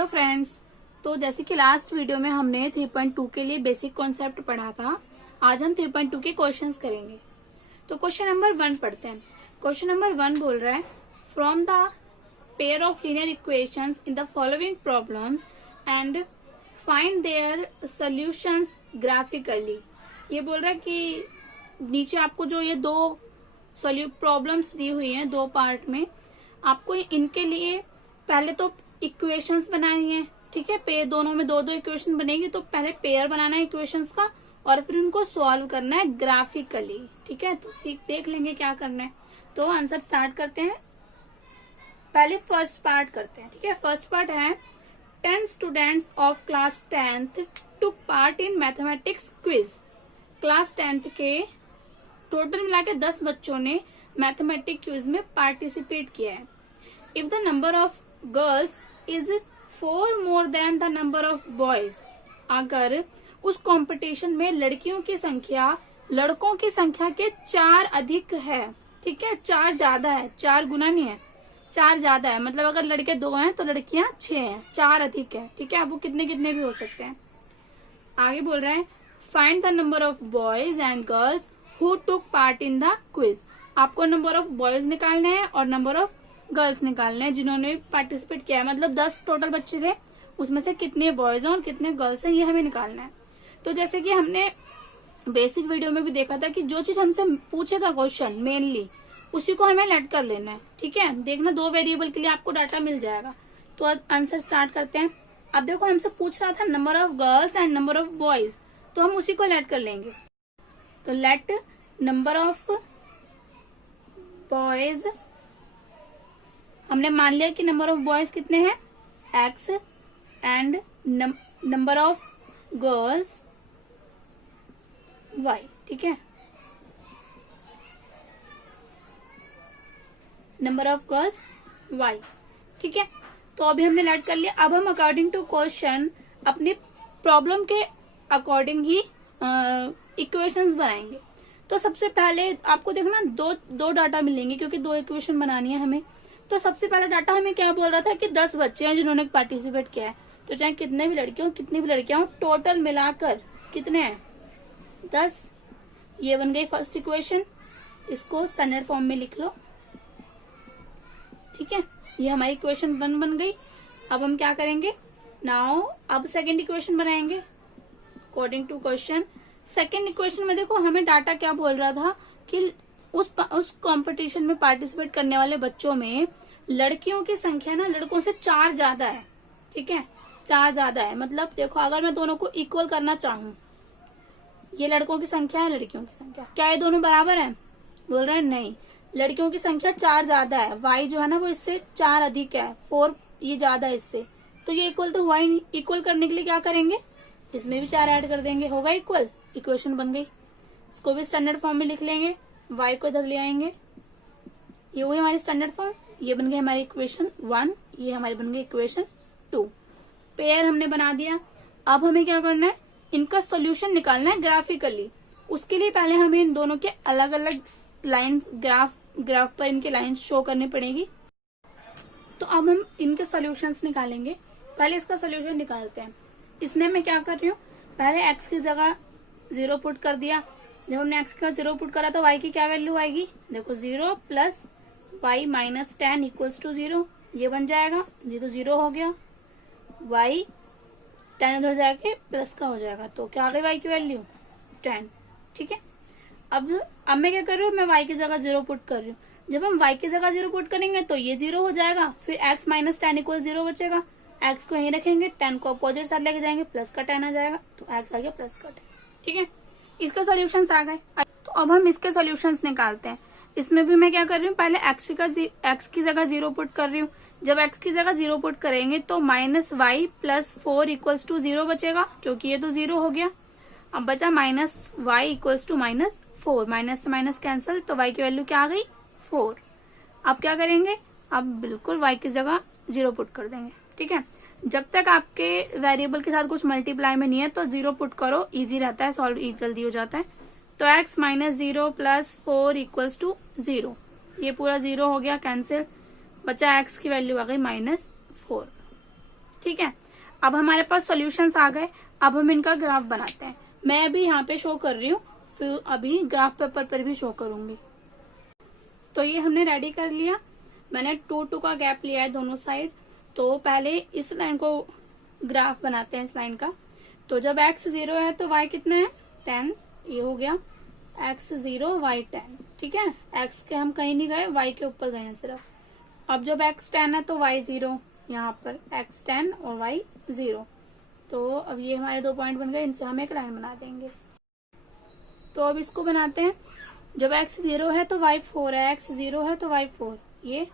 Hello friends. तो जैसे कि लास्ट वीडियो में हमने 3.2 के लिए बेसिक कॉन्सेप्ट पढ़ा था, आज हम 3.2 के क्वेश्चंस करेंगे। तो क्वेश्चन नंबर 1 पढ़ते हैं। क्वेश्चन नंबर 1 बोल रहा है, from the pair of linear equations in the following problems and find their solutions graphically. ये बोल रहा है कि नीचे आपको जो ये दो प्रॉब्लम्स दी हुई हैं दो पार्ट में, आपको इनके लिए पहले तो इक्वेशंस बनानी है। ठीक है, पेयर दोनों में दो दो इक्वेशन बनेगी, तो पहले पेयर बनाना है इक्वेशंस का और फिर उनको सॉल्व करना है ग्राफिकली। ठीक है, तो देख लेंगे क्या करना है। तो आंसर स्टार्ट करते हैं। पहले फर्स्ट पार्ट करते हैं। ठीक है, फर्स्ट पार्ट है 10 students of class 10th took part in mathematics quiz. Class 10th के टोटल मिला के 10 बच्चों ने मैथमेटिक्स क्विज में पार्टिसिपेट किया है। If the number of girls is 4 more than the number of boys, अगर उस कंपटीशन में लड़कियों की संख्या लड़कों की संख्या के 4 अधिक है। ठीक है, 4 ज्यादा है, 4 गुना नहीं है, 4 ज्यादा है। मतलब अगर लड़के 2 हैं तो लड़कियां 6 हैं, 4 अधिक है। ठीक है, अब वो कितने कितने भी हो सकते हैं। आगे बोल रहे हैं, find the number of boys and girls who took part in the quiz. आपको नंबर ऑफ बॉयज निकालना है और नंबर ऑफ गर्ल्स निकालने हैं जिन्होंने पार्टिसिपेट किया है। मतलब 10 टोटल बच्चे थे, उसमें से कितने बॉयज हैं और कितने गर्ल्स हैं, ये हमें निकालना है। तो जैसे कि हमने बेसिक वीडियो में भी देखा था कि जो चीज हमसे पूछेगा क्वेश्चन मेनली उसी को हमें लेट कर लेना है। ठीक है, देखना 2 वेरिएबल के लिए आपको डाटा मिल जाएगा। तो आंसर स्टार्ट करते हैं। अब देखो हमसे पूछ रहा था number of girls and number of boys, तो हम उसी को लेट कर लेंगे। तो लेट नंबर ऑफ बॉयज, हमने मान लिया कि नंबर ऑफ बॉयज कितने हैं x and number of girls y। ठीक है, नंबर ऑफ गर्ल्स y। ठीक है, तो अभी हमने लेट कर लिया। अब हम अकॉर्डिंग टू क्वेश्चन अपनी प्रॉब्लम के अकॉर्डिंग ही इक्वेशंस बनाएंगे। तो सबसे पहले आपको देखना दो डाटा मिलेंगे क्योंकि 2 इक्वेशन बनानी है हमें। तो सबसे पहला डाटा हमें क्या बोल रहा था कि 10 बच्चे हैं जिन्होंने पार्टिसिपेट किया है। तो चाहे कितने भी लड़के हो कितनी भी लड़कियां हो, टोटल मिलाकर कितने हैं 10। ये बन गई फर्स्ट इक्वेशन, इसको स्टैंडर्ड फॉर्म में लिख लो। ठीक है, ये हमारी इक्वेशन 1 बन गई। अब हम क्या करेंगे नाउ, अब सेकेंड इक्वेशन बनाएंगे according to question. Second equation में देखो हमें डाटा क्या बोल रहा था कि उस कंपटीशन में पार्टिसिपेट करने वाले बच्चों में लड़कियों की संख्या ना लड़कों से 4 ज्यादा है। ठीक है, 4 ज्यादा है। मतलब देखो अगर मैं दोनों को इक्वल करना चाहूँ, ये लड़कों की संख्या है लड़कियों की संख्या, क्या ये दोनों बराबर है? बोल रहे हैं नहीं, लड़कियों की संख्या 4 ज्यादा है, वाई जो है ना वो इससे 4 अधिक है, 4 ये ज्यादा है इससे, तो ये इक्वल तो हुआ ही नहीं। इक्वल करने के लिए क्या करेंगे, इसमें भी 4 ऐड कर देंगे, होगा इक्वल। इक्वेशन बन गई। इसको भी स्टैंडर्ड फॉर्म में लिख लेंगे, y को इधर ले आएंगे, ये हुई हमारी स्टैंडर्ड फॉर्म। ये बन गई हमारी इक्वेशन 1, ये हमारी बन गई इक्वेशन 2। पेयर हमने बना दिया। अब हमें क्या करना है, इनका सॉल्यूशन निकालना है ग्राफिकली। उसके लिए पहले हमें इन दोनों के अलग अलग लाइंस ग्राफ पर इनके लाइंस शो करनी पड़ेगी। तो अब हम इनके सॉल्यूशंस निकालेंगे। पहले इसका सॉल्यूशन निकालते हैं। इसमें मैं क्या कर रही हूँ, पहले x की जगह 0 पुट कर दिया। जब हमने x का 0 पुट करा तो y की क्या वैल्यू आएगी, देखो 0 plus y minus 10 equals to 0, ये बन जाएगा। ये तो 0 हो गया, y 10 उधर जाके प्लस का हो जाएगा, तो क्या आ गई y की वैल्यू 10। ठीक है, अब मैं क्या कर रही हूँ, मैं y की जगह 0 पुट कर रही हूँ। जब हम y की जगह 0 पुट करेंगे तो ये 0 हो जाएगा, फिर x माइनस 10 इक्वल 0 बचेगा। x को यहीं रखेंगे, 10 को अपोजिट साइड लेके जाएंगे, प्लस का 10 आ जाएगा, तो x आ गया प्लस का 10। ठीक है, इसका सॉल्यूशंस आ गए। तो अब हम इसके सॉल्यूशंस निकालते हैं। इसमें भी मैं क्या कर रही हूँ, पहले x की जगह 0 पुट कर रही हूँ। जब x की जगह 0 पुट करेंगे तो minus y plus 4 equals to 0 बचेगा, क्योंकि ये तो 0 हो गया। अब बचा minus y equals to minus 4, minus से माइनस कैंसिल, तो y की वैल्यू क्या आ गई 4। अब क्या करेंगे, अब बिल्कुल y की जगह 0 पुट कर देंगे। ठीक है, जब तक आपके वेरिएबल के साथ कुछ मल्टीप्लाई में नहीं है तो 0 पुट करो, इजी रहता है, सॉल्व जल्दी हो जाता है। तो x minus 0 plus 4 equals to 0, ये पूरा 0 हो गया कैंसिल, बचा x की वैल्यू आ गई -4। ठीक है, अब हमारे पास सॉल्यूशंस आ गए। अब हम इनका ग्राफ बनाते हैं। मैं अभी यहाँ पे शो कर रही हूँ, फिर अभी ग्राफ पेपर पर भी शो करूंगी। तो ये हमने रेडी कर लिया। मैंने 2 का गैप लिया है दोनों साइड। तो पहले इस लाइन को ग्राफ बनाते हैं, इस लाइन का। तो जब x 0 है तो y कितना है 10, ये हो गया x 0 y 10, ठीक है। x के हम कहीं नहीं गए, y के ऊपर गए हैं सिर्फ। अब जब x 10 है तो y 0, यहाँ पर x 10 और y 0। तो अब ये हमारे 2 पॉइंट बन गए, इनसे हम एक लाइन बना देंगे। तो अब इसको बनाते हैं। जब x 0 है तो y 4 है, x 0 है तो y 4, ये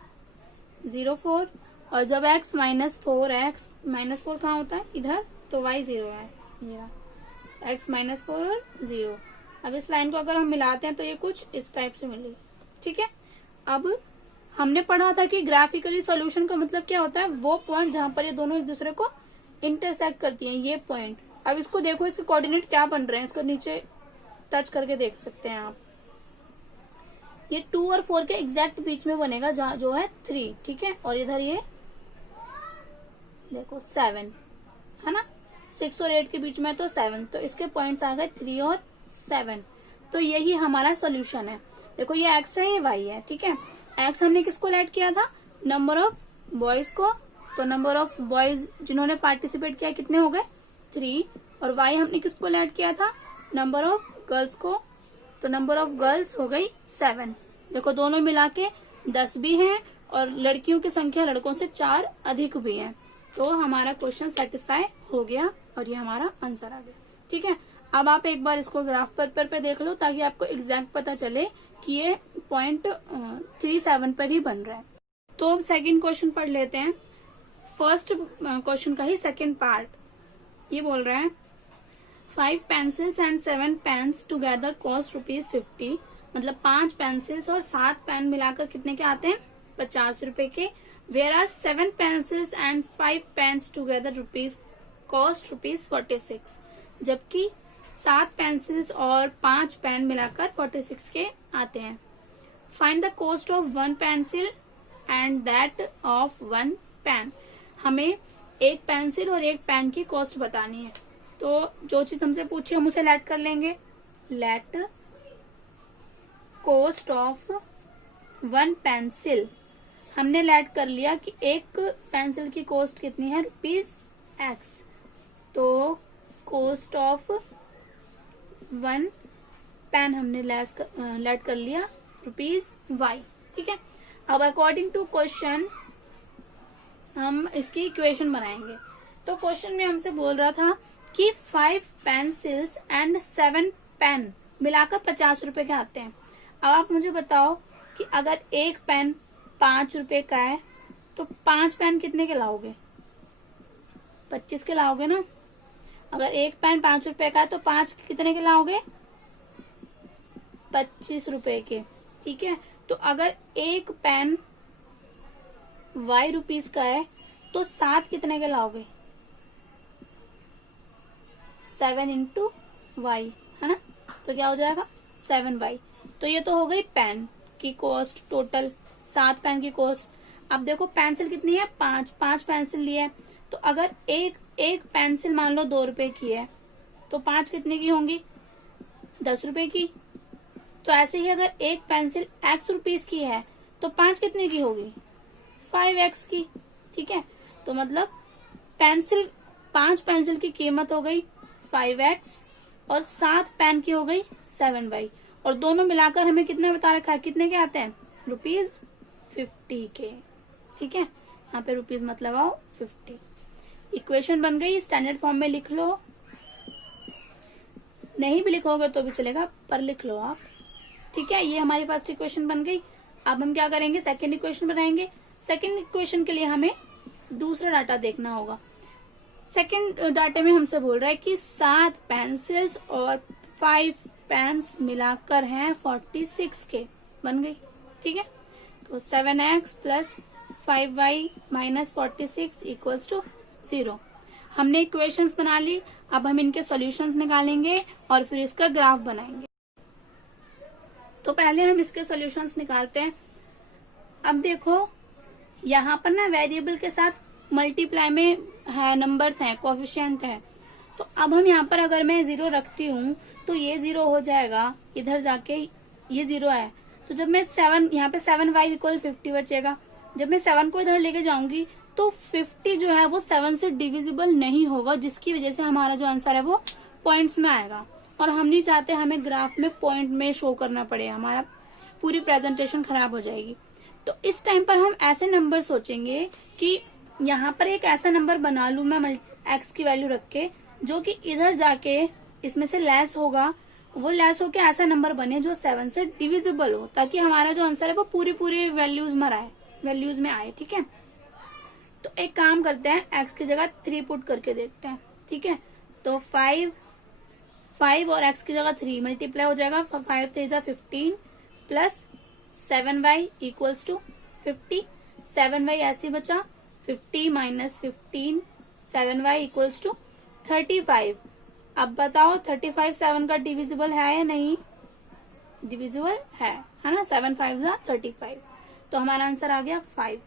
0 4। और जब x -4 है, x -4 कहाँ होता है इधर, तो y 0 है, ये x -4 और 0। अब इस लाइन को अगर हम मिलाते हैं तो ये कुछ इस टाइप से मिलेगी, ठीक है। अब हमने पढ़ा था कि ग्राफिकली सॉल्यूशन का मतलब क्या होता है, वो पॉइंट जहां पर ये दोनों एक दूसरे को इंटरसेक्ट करती हैं, ये पॉइंट। अब इसको देखो, इसके कोऑर्डिनेट क्या बन रहे हैं, इसको नीचे टच करके देख सकते हैं आप। ये 2 और 4 के एग्जैक्ट बीच में बनेगा, जहां जो है 3, ठीक है। और इधर ये देखो 7 है ना, 6 और 8 के बीच में तो 7, तो इसके पॉइंट्स आ गए 3 और 7। तो यही हमारा सॉल्यूशन है। देखो ये x है, ये y है, ठीक है। x हमने किसको ऐड किया था, नंबर ऑफ बॉयज को। तो नंबर ऑफ बॉयज जिन्होंने पार्टिसिपेट किया कितने हो गए 3। और y हमने किसको ऐड किया था, नंबर ऑफ गर्ल्स को। तो नंबर ऑफ गर्ल्स हो गई 7। देखो दोनों मिला के 10 भी हैं और लड़कियों की संख्या लड़कों से 4 अधिक भी है। तो हमारा क्वेश्चन सेटिस्फाई हो गया और ये हमारा आंसर आ गया, ठीक है। अब आप एक बार इसको ग्राफ पेपर पे देख लो, ताकि आपको एग्जैक्ट पता चले कि ये पॉइंट 37 पर ही बन रहा है। तो अब सेकंड क्वेश्चन पढ़ लेते हैं। फर्स्ट क्वेश्चन का ही सेकंड पार्ट ये बोल रहा है 5 pencils and 7 pens together cost ₹50। मतलब 5 पेंसिल्स और 7 पेन मिलाकर कितने के आते हैं 50 रुपए के। Whereas 7 pencils and 5 pens together cost ₹46। जबकि 7 पेंसिल्स और 5 पेन मिलाकर 46 के आते हैं। Find the cost of 1 pencil and that of 1 pen. हमें एक पेंसिल और एक पेन की कॉस्ट बतानी है। तो जो चीज हमसे पूछी हम उसे लेट कर लेंगे। लेट कॉस्ट ऑफ 1 पेंसिल, हमने लेट कर लिया कि एक पेंसिल की कॉस्ट कितनी है ₹X। तो कॉस्ट ऑफ 1 पेन हमने लेट कर लिया ₹Y, ठीक है। अब अकॉर्डिंग टू क्वेश्चन हम इसकी इक्वेशन बनाएंगे। तो क्वेश्चन में हमसे बोल रहा था कि 5 पेंसिल्स एंड 7 पेन मिलाकर 50 रुपए के आते हैं। अब आप मुझे बताओ कि अगर एक पेन 5 रुपए का है तो 5 पेन कितने के लाओगे, 25 के लाओगे ना। अगर एक पेन 5 रुपए का है तो 5 कितने के लाओगे 25 रुपए के, ठीक है। तो अगर एक पेन Y रुपीस का है तो 7 कितने के लाओगे 7 into Y, है ना। तो क्या हो जाएगा 7Y। तो ये तो हो गई पेन की कॉस्ट, टोटल 7 पेन की कॉस्ट। अब देखो पेंसिल कितनी है 5 पेंसिल लिए है। तो अगर एक पेंसिल मान लो 2 रुपए की है तो 5 कितने की होंगी 10 रुपए की। तो ऐसे ही अगर एक पेंसिल X रुपीस की है तो 5 कितने की होगी 5X की, ठीक है। तो मतलब 5 पेंसिल की कीमत हो गई 5X और 7 पेन की हो गई 7Y। और दोनों मिलाकर हमें कितने बता रखा है, कितने के आते हैं ₹50 के, ठीक है। यहाँ पे रुपीज मत लगाओ 50। इक्वेशन बन गई, स्टैंडर्ड फॉर्म में लिख लो, नहीं भी लिखोगे तो भी चलेगा पर लिख लो आप, ठीक है। ये हमारी फर्स्ट इक्वेशन बन गई। अब हम क्या करेंगे सेकेंड इक्वेशन बनाएंगे। सेकेंड इक्वेशन के लिए हमें दूसरा डाटा देखना होगा। सेकेंड डाटे में हमसे बोल रहा है कि 7 पेंसिल्स और 5 पेन्स मिलाकर हैं 46 के, बन गई, ठीक है। तो 7X plus 5Y minus 46 equals to 0। हमने इक्वेशंस बना ली। अब हम इनके सॉल्यूशंस निकालेंगे और फिर इसका ग्राफ बनाएंगे। तो पहले हम इसके सॉल्यूशंस निकालते हैं। अब देखो यहाँ पर ना वेरिएबल के साथ मल्टीप्लाई में है, नंबर्स हैं, कोएफिशिएंट है। तो अब हम यहाँ पर अगर मैं 0 रखती हूँ तो ये 0 हो जाएगा, इधर जाके ये 0 है। तो जब मैं 7 यहाँ पे 7y इक्वल 50 बचेगा। जब मैं 7 को इधर लेके जाऊंगी तो 50 जो है वो 7 से डिविजिबल नहीं होगा, जिसकी वजह से हमारा जो आंसर है वो पॉइंट्स में आएगा। और हम नहीं चाहते हमें ग्राफ में पॉइंट में शो करना पड़े, हमारा पूरी प्रेजेंटेशन खराब हो जाएगी। तो इस टाइम पर हम ऐसे नंबर सोचेंगे कि यहाँ पर एक ऐसा नंबर बना लू मैं एक्स की वैल्यू रख के, जो कि इधर जाके इसमें से लेस होगा, वो लेस होके ऐसा नंबर बने जो 7 से डिविजिबल हो, ताकि हमारा जो आंसर है वो पूरी वैल्यूज में आए। ठीक है, तो एक काम करते हैं, एक्स की जगह 3 पुट करके देखते हैं। ठीक है, तो 5 और एक्स की जगह 3 मल्टीप्लाई हो जाएगा। 5 3 जा 15 plus 7y equals to 50। 7y ऐसे बचा, 50 माइनस 15, 7y इक्वल्स टू 35। अब बताओ 35 7 का डिविजिबल है या नहीं? डिविजिबल है ना। 7 5 जा 35, तो हमारा आंसर आ गया 5।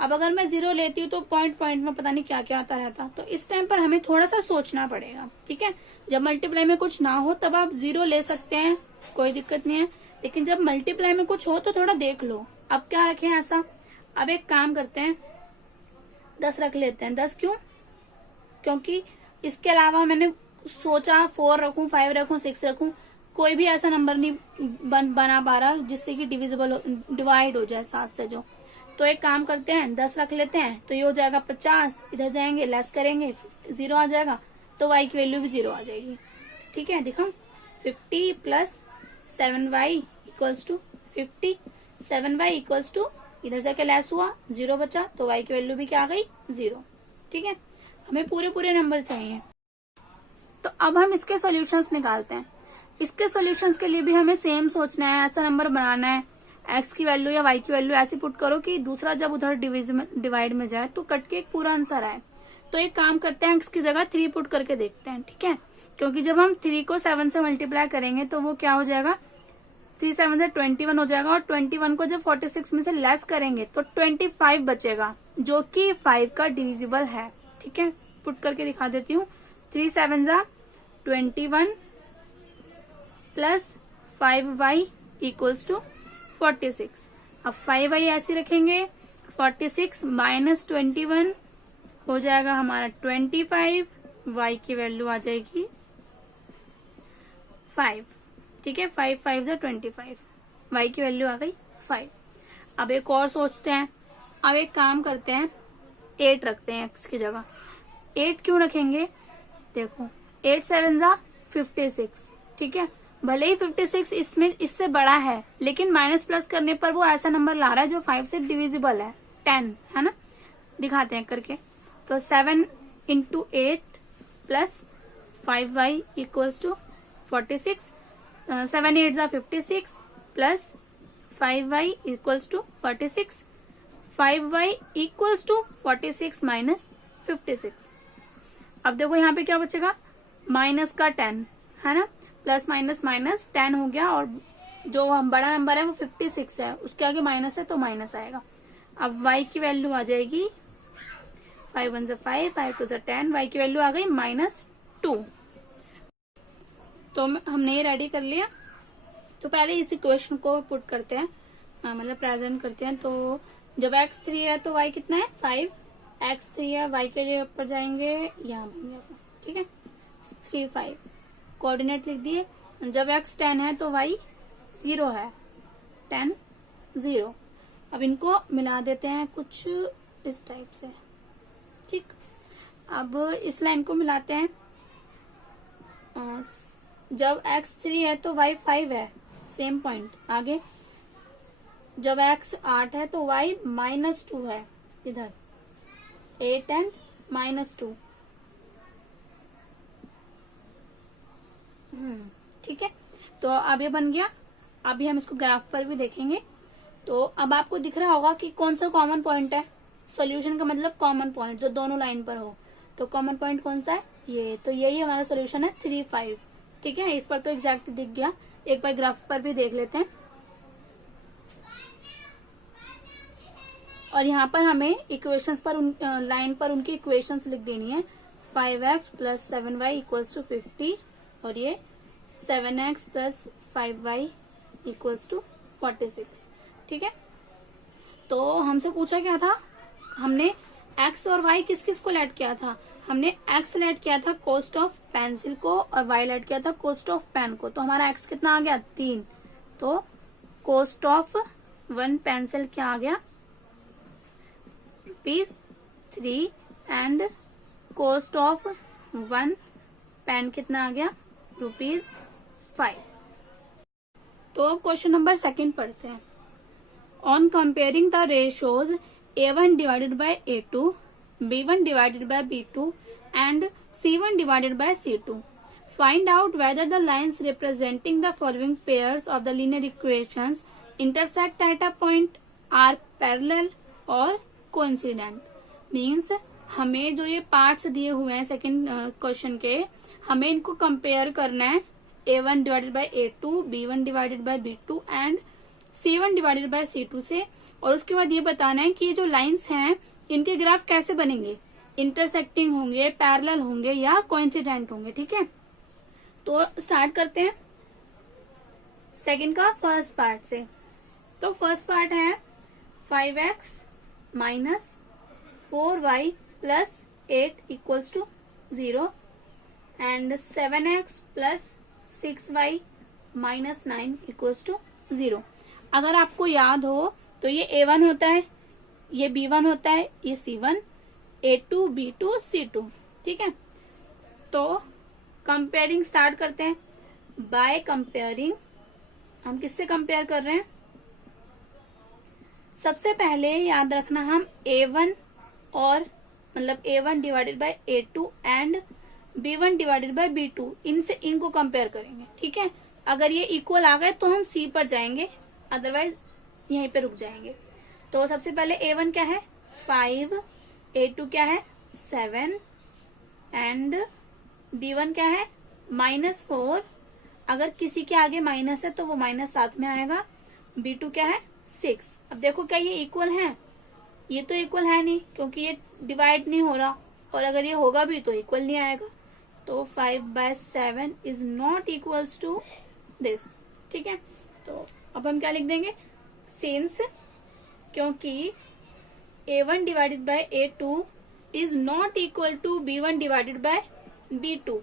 अब अगर मैं 0 लेती हूँ तो पॉइंट में पता नहीं क्या क्या आता रहता, तो इस टाइम पर हमें थोड़ा सा सोचना पड़ेगा। ठीक है, जब मल्टीप्लाई में कुछ ना हो तब आप 0 ले सकते हैं, कोई दिक्कत नहीं है, लेकिन जब मल्टीप्लाई में कुछ हो तो थोड़ा देख लो। अब क्या रखें ऐसा? अब एक काम करते हैं, 10 रख लेते हैं। 10 क्यों? क्योंकि इसके अलावा मैंने सोचा 4 रखूं, 5 रखूं, 6 रखूं, कोई भी ऐसा नंबर नहीं बना पा रहा जिससे कि डिवाइड हो जाए 7 से जो। तो एक काम करते हैं, 10 रख लेते हैं, तो ये हो जाएगा 50। इधर जाएंगे, लेस करेंगे, 0 आ जाएगा, तो y की वैल्यू भी 0 आ जाएगी। ठीक है, दिखाऊं? 50 plus 7y equals to 50। 7y equals to, इधर जाके लेस हुआ, 0 बचा, तो y की वैल्यू भी क्या आ गई? 0। ठीक है, हमें पूरे नंबर चाहिए। तो अब हम इसके सॉल्यूशंस निकालते हैं। इसके सॉल्यूशंस के लिए भी हमें सेम सोचना है, ऐसा नंबर बनाना है, एक्स की वैल्यू या वाई की वैल्यू ऐसी पुट करो कि दूसरा जब उधर डिवाइड में जाए तो कट के एक पूरा आंसर आए। तो एक काम करते हैं, एक्स की जगह 3 पुट करके देखते हैं। ठीक है, क्योंकि जब हम 3 को 7 से मल्टीप्लाई करेंगे तो वो क्या हो जाएगा? 3 7 से 21 हो जाएगा, और 21 को जब 46 में से लेस करेंगे तो 25 बचेगा, जो कि 5 का डिविजिबल है। ठीक है, पुट करके दिखा देती हूँ। 3 7 जा 21 प्लस 5y इक्वल्स टू 46। अब 5y ऐसे रखेंगे, 46 माइनस 21 हो जाएगा हमारा 25, y की वैल्यू आ जाएगी 5। ठीक है, 5 5 जा 25, y की वैल्यू आ गई 5। अब एक और सोचते हैं। अब एक काम करते हैं, 8 रखते हैं x की जगह। 8 क्यों रखेंगे? देखो, 8 7 जा 56। ठीक है, भले ही 56 इससे बड़ा है, लेकिन माइनस प्लस करने पर वो ऐसा नंबर ला रहा है जो 5 से डिविजिबल है, 10 है ना। दिखाते हैं करके। तो 7 into 8 plus 5y equals to 46। 7 8 जा 56 plus 5y equals to 46। 5y equals to 46 minus 56। अब देखो यहाँ पे क्या बचेगा? माइनस का 10 है ना, प्लस माइनस माइनस 10 हो गया, और जो बड़ा नंबर है वो 56 है, उसके आगे माइनस है तो माइनस आएगा। अब y की वैल्यू आ जाएगी 5 1 5, 5 2 10, y की वैल्यू आ गई -2। तो हमने ये रेडी कर लिया। तो पहले इस इक्वेशन को पुट करते हैं, मतलब प्रेजेंट करते हैं। तो जब x 3 है तो y कितना है? 5। x 3 है, y के लिए ऊपर जाएंगे, यहाँ बन गया। ठीक है, 3 5 कोऑर्डिनेट लिख दिए। जब x 10 है तो y 0 है, 10 0। अब इनको मिला देते हैं कुछ इस टाइप से। ठीक, अब इस लाइन को मिलाते हैं। जब x 3 है तो y 5 है, सेम पॉइंट आगे। जब x 8 है तो y -2 है, इधर 8 एंड -2। ठीक है, तो अब ये बन गया। अभी हम इसको ग्राफ पर भी देखेंगे। तो अब आपको दिख रहा होगा कि कौन सा कॉमन पॉइंट है। सॉल्यूशन का मतलब कॉमन पॉइंट जो दोनों लाइन पर हो। तो कॉमन पॉइंट कौन सा है? ये। तो यही हमारा सॉल्यूशन है 3 5। ठीक है, इस पर तो एग्जैक्ट दिख गया। एक बार ग्राफ पर भी देख लेते हैं। और यहाँ पर हमें इक्वेशंस पर लाइन पर उनकी इक्वेशंस लिख देनी है। 5x plus 7y equals to 50 और ये 7x plus 5y equals to 46। ठीक है, तो हमसे पूछा क्या था, हमने x और y किस किस को ऐड किया था, हमने x ऐड किया था कॉस्ट ऑफ पेंसिल को और y ऐड किया था कॉस्ट ऑफ पेन को। तो हमारा x कितना आ गया 3, तो कॉस्ट ऑफ 1 पेंसिल क्या आ गया ₹3 एंड कॉस्ट ऑफ 1 पेन कितना आ गया ₹5। तो क्वेश्चन नंबर 2 पढ़ते हैं। On comparing the ratios A1 divided by A2, B1 divided by B2 and C1 divided by C2, find out whether the lines representing the following pairs of the linear equations intersect at a point are parallel और coincident. Means हमें जो ये parts दिए हुए हैं second question के, हमें इनको कंपेयर करना है A1 divided by A2, B1 divided by B2 and C1 divided by C2 से। और उसके बाद ये बताना है कि ये जो लाइंस हैं इनके ग्राफ कैसे बनेंगे, इंटरसेक्टिंग होंगे, पैरेलल होंगे या कोइंसिडेंट होंगे। ठीक है, तो स्टार्ट करते हैं सेकंड का फर्स्ट पार्ट से। तो फर्स्ट पार्ट है 5x minus 4y plus 8 equals to 0 and 7x plus 6y minus 9 equals to 0। अगर आपको याद हो तो ये A1 होता है, ये B1 होता है, ये C1, A2, B2, C2। ठीक है, तो कंपेयरिंग स्टार्ट करते हैं। बाय कंपेयरिंग हम किससे कंपेयर कर रहे हैं, सबसे पहले याद रखना हम A1 और मतलब A1 divided by A2 and B1 divided by B2 इनको कंपेयर करेंगे। ठीक है, अगर ये इक्वल आ गए तो हम C पर जाएंगे, अदरवाइज यहीं पे रुक जाएंगे। तो सबसे पहले A1 क्या है 5, A2 क्या है 7 एंड B1 क्या है -4। अगर किसी के आगे माइनस है तो वो माइनस साथ में आएगा। B2 क्या है 6। अब देखो क्या ये इक्वल है, ये तो इक्वल है नहीं क्योंकि ये डिवाइड नहीं हो रहा, और अगर ये होगा भी तो इक्वल नहीं आएगा। तो 5/7 is not equals to this. ठीक है, तो अब हम क्या लिख देंगे, सिंस क्योंकि A1 divided by A2 is not equal to B1 divided by B2।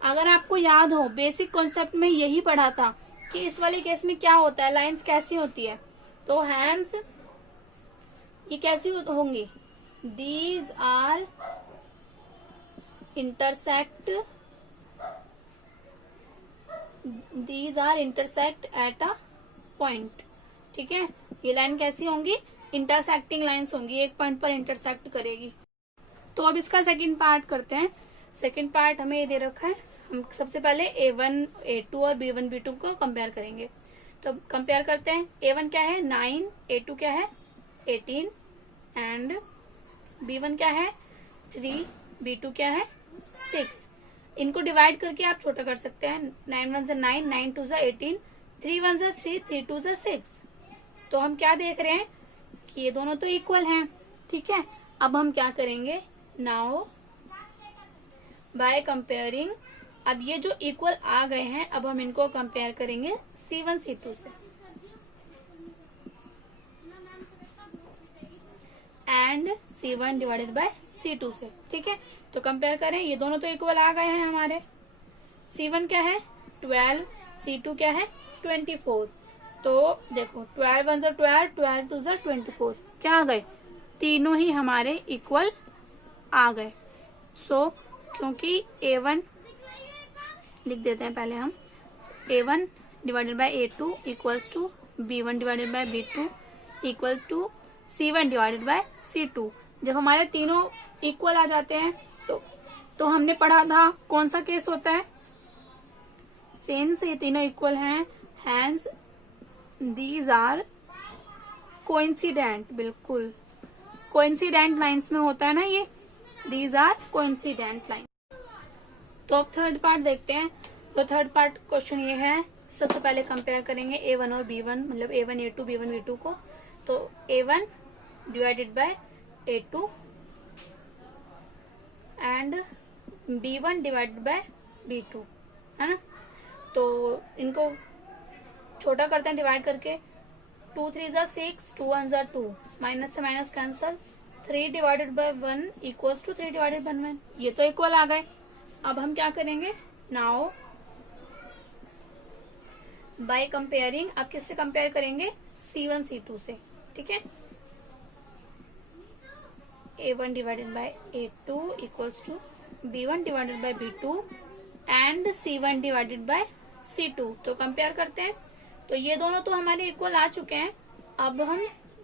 अगर आपको याद हो बेसिक कॉन्सेप्ट में यही पढ़ा था कि इस वाले केस में क्या होता है, लाइंस कैसी होती है। तो हैंस ये कैसी होंगी, these are intersect at a point. ठीक है, ये लाइन कैसी होंगी, इंटरसेक्टिंग लाइंस होंगी, एक पॉइंट पर इंटरसेक्ट करेगी। तो अब इसका सेकंड पार्ट करते हैं। सेकंड पार्ट हमें ये दे रखा है, हम सबसे पहले A1, A2 और B1, B2 को कंपेयर करेंगे। तो कंपेयर करते हैं, A1 क्या है 9, A2 क्या है 18 एंड B1 क्या है 3, B2 क्या है 6। इनको डिवाइड करके आप छोटा कर सकते हैं। 9 1 9, 9 2 18, 3 1 3, 3 2 6। तो हम क्या देख रहे हैं कि ये दोनों तो इक्वल हैं। ठीक है, अब हम क्या करेंगे, नाउ बाय कंपेयरिंग, अब ये जो इक्वल आ गए हैं अब हम इनको कंपेयर करेंगे C1 C2 से and C1 divided by C2 से। ठीक है, तो कंपेयर करें, ये दोनों तो इक्वल आ गए हैं हमारे। C1 क्या है 12, C2 क्या है 24। तो देखो 12 1 12, 12 2 24, क्या आ गए, तीनों ही हमारे इक्वल आ गए। सो क्योंकि A1 लिख देते हैं पहले हम, A1 divided by A2 equals to B1 divided by B2 equal to C1 divided by C2। जब हमारे तीनों इक्वल आ जाते हैं तो हमने पढ़ा था कौन सा केस होता है, सिंस ये तीनों इक्वल हैं, हैंस दीज आर कोइंसिडेंट। बिल्कुल कोइंसिडेंट लाइंस में होता है ना ये, दीज आर कोइंसिडेंट लाइन। तो अब थर्ड पार्ट देखते हैं। तो थर्ड पार्ट क्वेश्चन ये है, सबसे पहले कंपेयर करेंगे A1 और B1, मतलब A1 A2 B1 B2 को। तो A1 divided by A2 and B1 divided by B2, है ना। तो इनको छोटा करते हैं डिवाइड करके, 2 3 ज़ा 6, 2 1 ज़ा 2, माइनस से minus cancel, 3 divided by 1 equals to 3 divided by 1, ये तो इक्वल आ गए। अब हम क्या करेंगे, नाउ बाय कंपेयरिंग, अब किससे कंपेयर करेंगे, C1 C2 से, ठीक है। A1 divided by A2 equals to B1 divided by B2 and C1 divided by C2, तो कंपेयर करते हैं। तो ये दोनों तो हमारे इक्वल आ चुके हैं। अब हम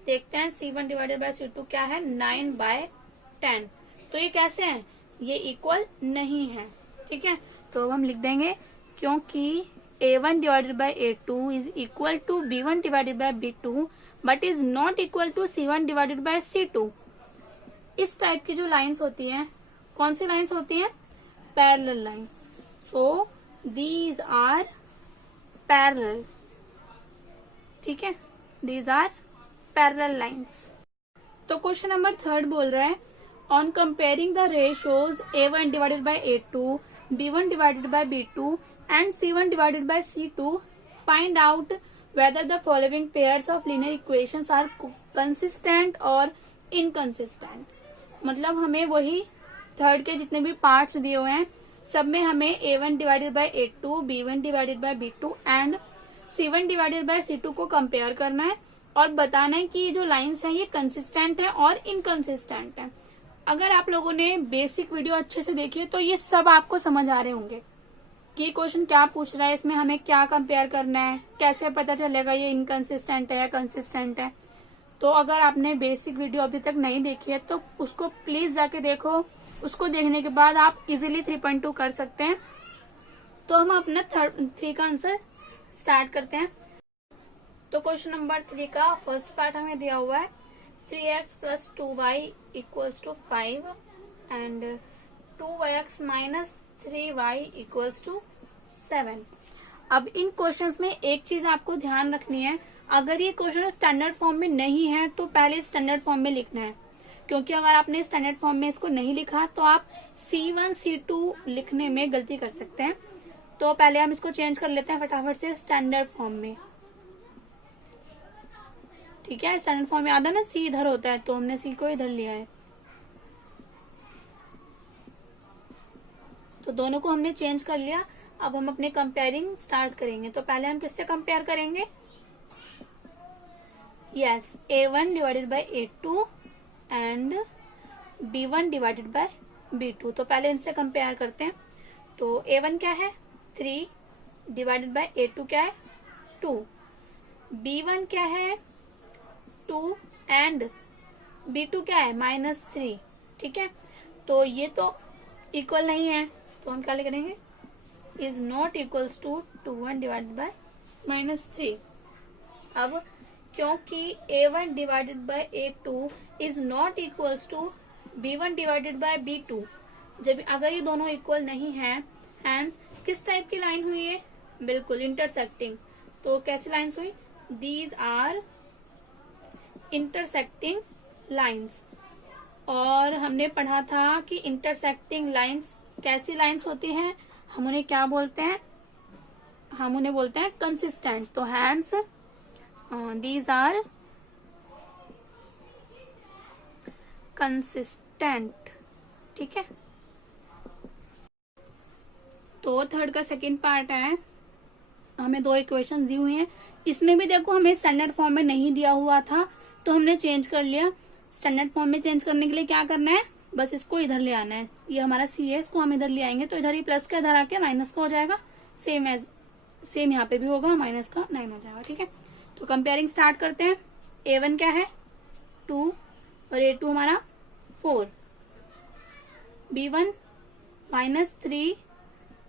देखते हैं C1 डिवाइडेड बाय C2 क्या है, 9/10। तो ये कैसे हैं, ये इक्वल नहीं है, ठीक है। तो अब हम लिख देंगे क्योंकि A1 divided by A2 is equal to B1 divided by B2 but is not equal to C1 divided by C2। इस टाइप की जो लाइंस होती हैं, कौन सी लाइंस होती हैं, parallel lines. So these are parallel, ठीक है, दीज आर पैरेलल लाइंस। तो क्वेश्चन नंबर 3 बोल रहा है, on comparing the ratios A1 divided by A2, B1 divided by B2 and C1 divided by C2, find out whether the following pairs of linear equations are consistent और inconsistent. मतलब हमें वही third के जितने भी पार्ट्स दिए हुए हैं सब में हमें A1 divided by A2, B1 divided by B2 and C1 divided by C2 को कंपेयर करना है और बताना है कि ये जो लाइंस हैं ये कंसिस्टेंट है और इनकंसिस्टेंट है। अगर आप लोगों ने बेसिक वीडियो अच्छे से देखी है तो ये सब आपको समझ आ रहे होंगे कि क्वेश्चन क्या पूछ रहा है, इसमें हमें क्या कंपेयर करना है, कैसे पता चलेगा ये इनकंसिस्टेंट है या कंसिस्टेंट है। तो अगर आपने बेसिक वीडियो अभी तक नहीं देखी है तो उसको प्लीज जाके देखो, उसको देखने के बाद आप इजीली 3.2 कर सकते हैं। तो हम अपना 3 का आंसर स्टार्ट करते हैं। तो क्वेश्चन नंबर 3 का फर्स्ट पार्ट हमें दिया हुआ है 3x plus 2y equals to 5 and 2x minus 3y equals to 7। अब इन क्वेश्चंस में एक चीज आपको ध्यान रखनी है, अगर ये क्वेश्चन स्टैंडर्ड फॉर्म में नहीं है तो पहले स्टैंडर्ड फॉर्म में लिखना है, क्योंकि अगर आपने स्टैंडर्ड फॉर्म में इसको नहीं लिखा तो आप C1 C2 लिखने में गलती कर सकते हैं। तो पहले हम इसको चेंज कर लेते हैं फटाफट से स्टैंडर्ड फॉर्म में, ठीक है। स्टैंडर्ड फॉर्म में याद है ना, C इधर होता है तो हमने C को इधर लिया है, तो दोनों को हमने चेंज कर लिया। अब हम अपने कंपेयरिंग स्टार्ट करेंगे। तो पहले हम किससे कंपेयर करेंगे, yes, A1 divided by A2 and B1 divided by B2। तो पहले इनसे कंपेयर करते हैं। तो A1 क्या है, 3 डिवाइडेड बाय A2 क्या है, 2, B1 क्या है, 2 एंड B2 क्या है, -3, ठीक है। तो ये तो इक्वल नहीं है, तो हम क्या लिखेंगे, is not equals to 2 divided by -3। अब क्योंकि A1 divided by A2 is not equals to B1 divided by B2, जब अगर ये दोनों इक्वल नहीं है, हैंस किस टाइप की लाइन हुई है, बिल्कुल इंटरसेक्टिंग। तो कैसी लाइंस हुई, दीज आर इंटरसेक्टिंग लाइंस। और हमने पढ़ा था कि इंटरसेक्टिंग लाइंस कैसी लाइंस होती हैं, हम उन्हें क्या बोलते हैं, हम उन्हें बोलते हैं कंसिस्टेंट। तो हैंस these are consistent, ठीक है। तो थर्ड का सेकंड पार्ट है, हमें 2 इक्वेशन दी हुई हैं। इसमें भी देखो हमें स्टैंडर्ड फॉर्म में नहीं दिया हुआ था तो हमने चेंज कर लिया। स्टैंडर्ड फॉर्म में चेंज करने के लिए क्या करना है, बस इसको इधर ले आना है। ये हमारा C है, इसको हम इधर ले आएंगे तो इधर ही प्लस का इधर आके माइनस का हो जाएगा, सेम यहाँ पे भी होगा, माइनस का 9 हो जाएगा, ठीक है। तो कंपेयरिंग स्टार्ट करते हैं। A1 क्या है, 2 और A2 हमारा 4, B1 -3,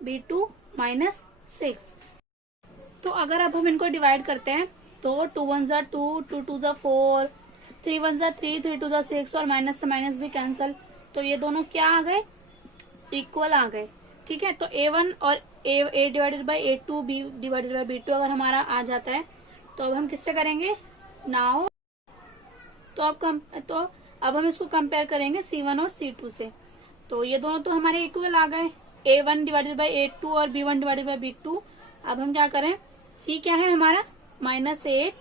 B2 -6। तो अगर अब हम इनको डिवाइड करते हैं तो 2 1 ज़ा 2, 2 2 ज़ा 4, 3 1 ज़ा 3, 3 2 ज़ा 6 और माइनस से माइनस भी कैंसल। तो ये दोनों क्या आ गए, इक्वल आ गए, ठीक है। तो A1 और A divided by A2, B divided by B2 अगर हमारा आ जाता है तो अब हम किससे करेंगे, नाउ तो अब हम इसको कंपेयर करेंगे C1 और C2 से। तो ये दोनों तो हमारे इक्वल आ गए, A1 डिवाइडेड बाई A2 और B1 डिवाइडेड बाई B2। अब हम क्या करें, C क्या है हमारा -8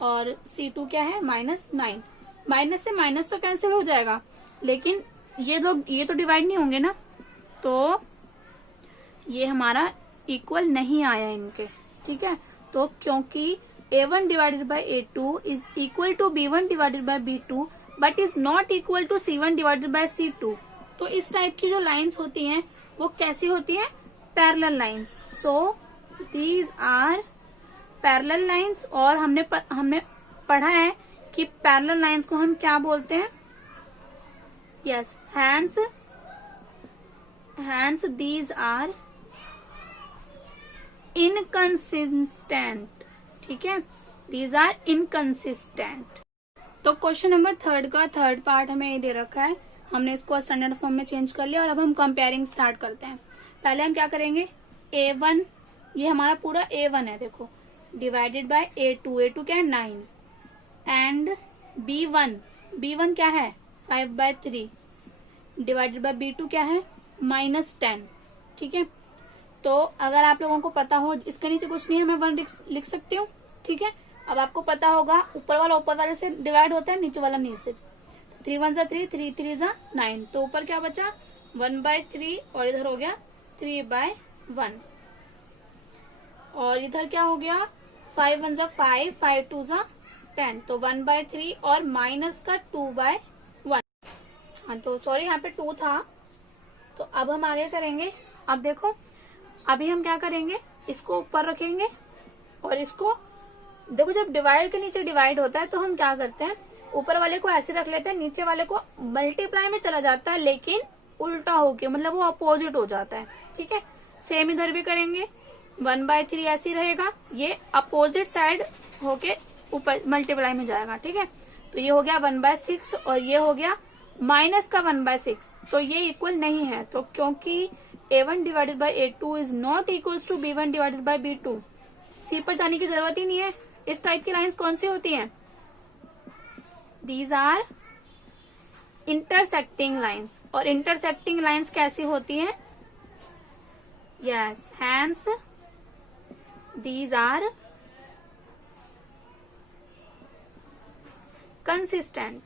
और C2 क्या है -9। माइनस से माइनस तो कैंसिल हो जाएगा, लेकिन ये तो डिवाइड नहीं होंगे ना, तो ये हमारा इक्वल नहीं आया इनके, ठीक है। तो क्योंकि A1 divided by A2 is equal to B1 divided by B2 but is not equal to C1 divided by C2। तो इस टाइप की जो लाइंस होती हैं वो कैसी होती हैं, parallel lines. So these are parallel lines. और हमने पढ़ा है कि पैरेलल लाइंस को हम क्या बोलते हैं, yes, hence these are inconsistent, ठीक है, दीज आर इनकंसिस्टेंट। तो क्वेश्चन नंबर 3 का थर्ड पार्ट हमें ये दे रखा है, हमने इसको स्टैंडर्ड फॉर्म में चेंज कर लिया और अब हम कंपेयरिंग स्टार्ट करते हैं। पहले हम क्या करेंगे, A1, ये हमारा पूरा A1 है देखो, डिवाइडेड बाय A2 क्या है 9, एंड B1 क्या है 5/3 डिवाइडेड बाय B2 क्या है -10, ठीक है। तो अगर आप लोगों को पता हो, इसके नीचे कुछ नहीं है, मैं 1 लिख सकती हूँ, ठीक है। अब आपको पता होगा ऊपर वाले से डिवाइड होता है, नीचे वाला नहीं से। 3 1 3, 3 3 9, तो ऊपर क्या बचा 1/3 और इधर हो गया 3/1, और इधर क्या हो गया 5 1 5, 5 2 10, तो 1/3 और माइनस का 2/1। हाँ, तो सॉरी यहाँ पे 2 था। तो अब हम आगे करेंगे, अब देखो अभी हम क्या करेंगे, इसको ऊपर रखेंगे और इसको देखो, जब डिवाइड के नीचे डिवाइड होता है तो हम क्या करते हैं, ऊपर वाले को ऐसे रख लेते हैं, नीचे वाले को मल्टीप्लाई में चला जाता है, लेकिन उल्टा होके, मतलब वो अपोजिट हो जाता है, ठीक है। सेम इधर भी करेंगे, 1/3 ऐसे ही रहेगा, ये अपोजिट साइड होके ऊपर मल्टीप्लाई में जाएगा, ठीक है। तो ये हो गया 1/6 और ये हो गया माइनस का 1/6, तो ये इक्वल नहीं है। तो क्योंकि A1 divided by A2 is not equals to B1 divided by B2, C पर जाने की जरूरत ही नहीं है। इस टाइप की लाइंस कौन सी होती हैं, दीज आर इंटरसेक्टिंग लाइंस। और इंटरसेक्टिंग लाइंस कैसी होती हैं, yes, hence these are consistent.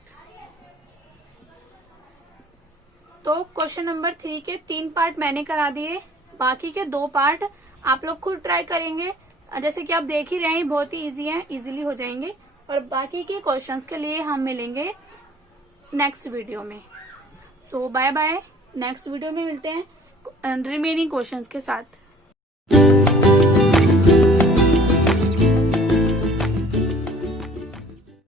तो क्वेश्चन नंबर 3 के 3 पार्ट मैंने करा दिए, बाकी के 2 पार्ट आप लोग खुद ट्राई करेंगे। जैसे कि आप देख ही रहे हैं, बहुत ही इजी है, इजीली हो जाएंगे। और बाकी के क्वेश्चंस के लिए हम मिलेंगे नेक्स्ट वीडियो में। सो बाय बाय, नेक्स्ट वीडियो में मिलते हैं रिमेनिंग क्वेश्चंस के साथ।